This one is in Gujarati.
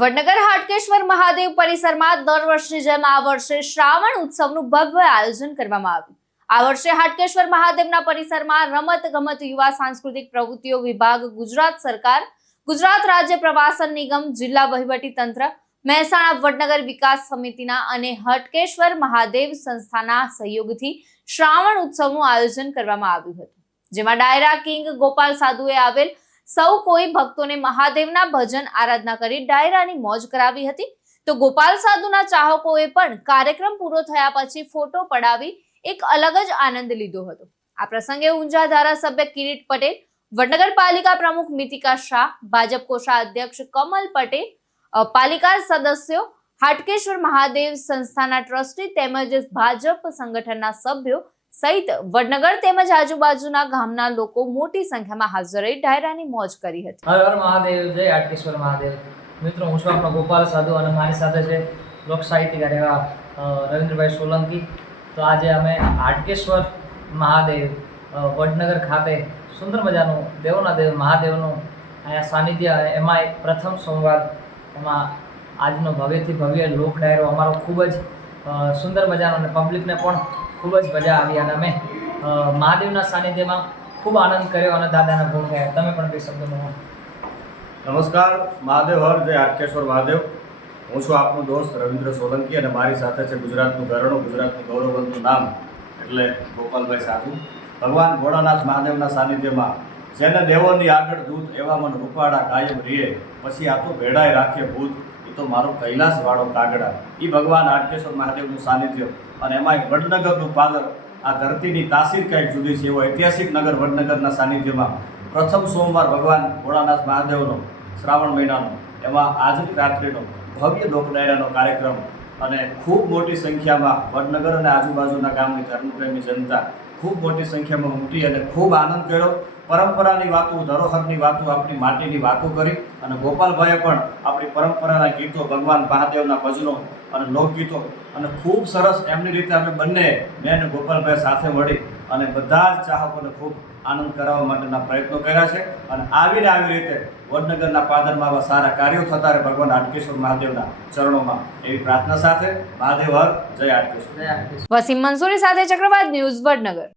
વડનગર હાટકેશ્વર મહાદેવ પરિસરમાં દર વર્ષની જેમ આ વર્ષે શ્રાવણ ઉત્સવનું ભવ્ય આયોજન કરવામાં આવ્યું। આ વર્ષે હાટકેશ્વર મહાદેવના પરિસરમાં રમત ગમત યુવા સાંસ્કૃતિક પ્રવૃત્તિઓ વિભાગ, ગુજરાત સરકાર, ગુજરાત રાજ્ય પ્રવાસન નિગમ, જિલ્લા વહીવટી તંત્ર, મહેસાણા વડનગર વિકાસ સમિતિના અને હાટકેશ્વર મહાદેવ સંસ્થાના સહયોગથી શ્રાવણ ઉત્સવનું આયોજન કરવામાં આવ્યું હતું, જેમાં ડાયરા કિંગ ગોપાલ સાધુએ આવેલ સૌ કોઈ ભક્તોને મહાદેવના ભજન આરાધના કરી ડાયરાની મોજ કરાવી હતી। તો ગોપાલ સાધુના ચાહકોએ પણ કાર્યક્રમ પૂરો થયા પછી ફોટો પડાવી એક અલગ જ આનંદ લીધો હતો। આ પ્રસંગે ઊંઝા ધારાસભ્ય કિરીટ પટેલ, વડનગર પાલિકા પ્રમુખ મિતિકા શાહ, ભાજપ કોષાધ્યક્ષ કમલ પટેલ, પાલિકા સદસ્યો, હાટકેશ્વર મહાદેવ સંસ્થાના ટ્રસ્ટી તેમજ ભાજપ સંગઠનના સભ્યો સહિત વડનગર તેમજ આજુબાજુના ગામના લોકો મોટી સંખ્યામાં હાજર રહી ડાયરાની મોજ કરી હતી। હર હર મહાદેવ, જય હાટકેશ્વર મહાદેવ। મિત્રો, હું છું આપણો ગોપાલ સાધુ અને મારી સાથે છે લોક સાહિત્યકાર એવા રવિન્દ્રભાઈ સોલંકી। તો આજે અમે હાટકેશ્વર મહાદેવ વડનગર ખાતે સુંદર મજાનું દેવોના દેવ મહાદેવનું અહીંયા સાનિધ્ય, એમાં પ્રથમ સોમવાર, એમાં આજનો ભવ્યથી ભવ્ય લોક ડાયરો અમારો ખૂબ જ સુંદર મજાનો અને પબ્લિકને પણ ખૂબ જ મજા આવી અને અમે મહાદેવના સાનિધ્યમાં ખૂબ આનંદ કર્યો અને દાદાના ભોગ ગયા। તમે પણ બે શબ્દોમાં। નમસ્કાર, મહાદેવ હર, જય હાટકેશ્વર મહાદેવ। હું છું આપનો દોસ્ત રવિન્દ્ર સોલંકી અને મારી સાથે છે ગુજરાતનું ઘરેણું, ગુજરાતનું ગૌરવવંતું નામ એટલે ગોપાલભાઈ સાધુ। ભગવાન ભોળાનાથ મહાદેવના સાનિધ્યમાં જેને દેવોની આગળ દૂત એવા મન રૂપાળા કાયમ રીએ, પછી આ તો ભેડાય રાખે ભૂત, એ તો મારો કૈલાસવાળો કાગડા। એ ભગવાન હાટકેશ્વર મહાદેવનું સાનિધ્ય અને એમાં વડનગરનું પાદર, આ ધરતીની તાસીર કંઈક જુદી છે એવો ઐતિહાસિક નગર વડનગરના સાનિધ્યમાં પ્રથમ સોમવાર ભગવાન ભોળાનાથ મહાદેવનો શ્રાવણ મહિનાનો, એમાં આજની રાત્રિનો ભવ્ય લોક ડાયરાનો કાર્યક્રમ અને ખૂબ મોટી સંખ્યામાં વડનગર અને આજુબાજુના ગામની ધર્મપ્રેમી જનતા ખૂબ મોટી સંખ્યામાં ઉમટી અને ખૂબ આનંદ કર્યો। પરંપરાની વાતો, ધરોહરની વાતો, આપણી માટીની વાતો કરી અને ગોપાલભાઈએ પણ આપણી પરંપરાના ગીતો, ભગવાન મહાદેવના ભજનો અને લોકગીતો અને ખૂબ સરસ એમની રીતે અમે બંને, મેં અને ગોપાલભાઈ સાથે મળી અને બધા જ ચાહકોને ખૂબ આનંદ કરાવવા માટેના પ્રયત્નો કર્યા છે અને આવી રીતે વડનગરના પાદરમાં આવા સારા કાર્યો થતા રહે ભગવાન હાટકેશ્વર મહાદેવના ચરણોમાં, એવી પ્રાર્થના સાથે મહાદેવ હર, જય હાટકેશ્વર। વસીમ મંસૂરી સાથે ચક્રવાત ન્યૂઝ, વડનગર।